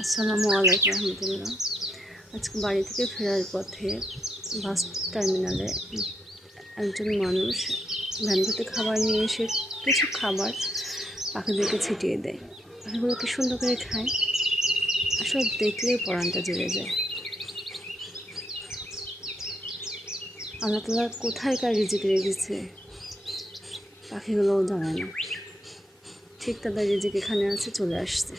আসসালামু আলাইকুম রহমতুল্লাহ। আজকে বাড়ি থেকে ফেরার পথে বাস টার্মিনালে একজন মানুষ ভ্যান ভর্তি খাবার নিয়ে এসে কিছু খাবার পাখিদেরকে ছিটিয়ে দেয়। পাখিগুলো কি সুন্দর করে খায়, আসলে দেখলেই পরাণটা জুড়ে যায়। আল্লাহ তাআলা কোথায়কার রিজিক রেখেছে পাখিগুলোও জানে না, ঠিক তাদের রিজিক এখানে আছে, চলে আসছে।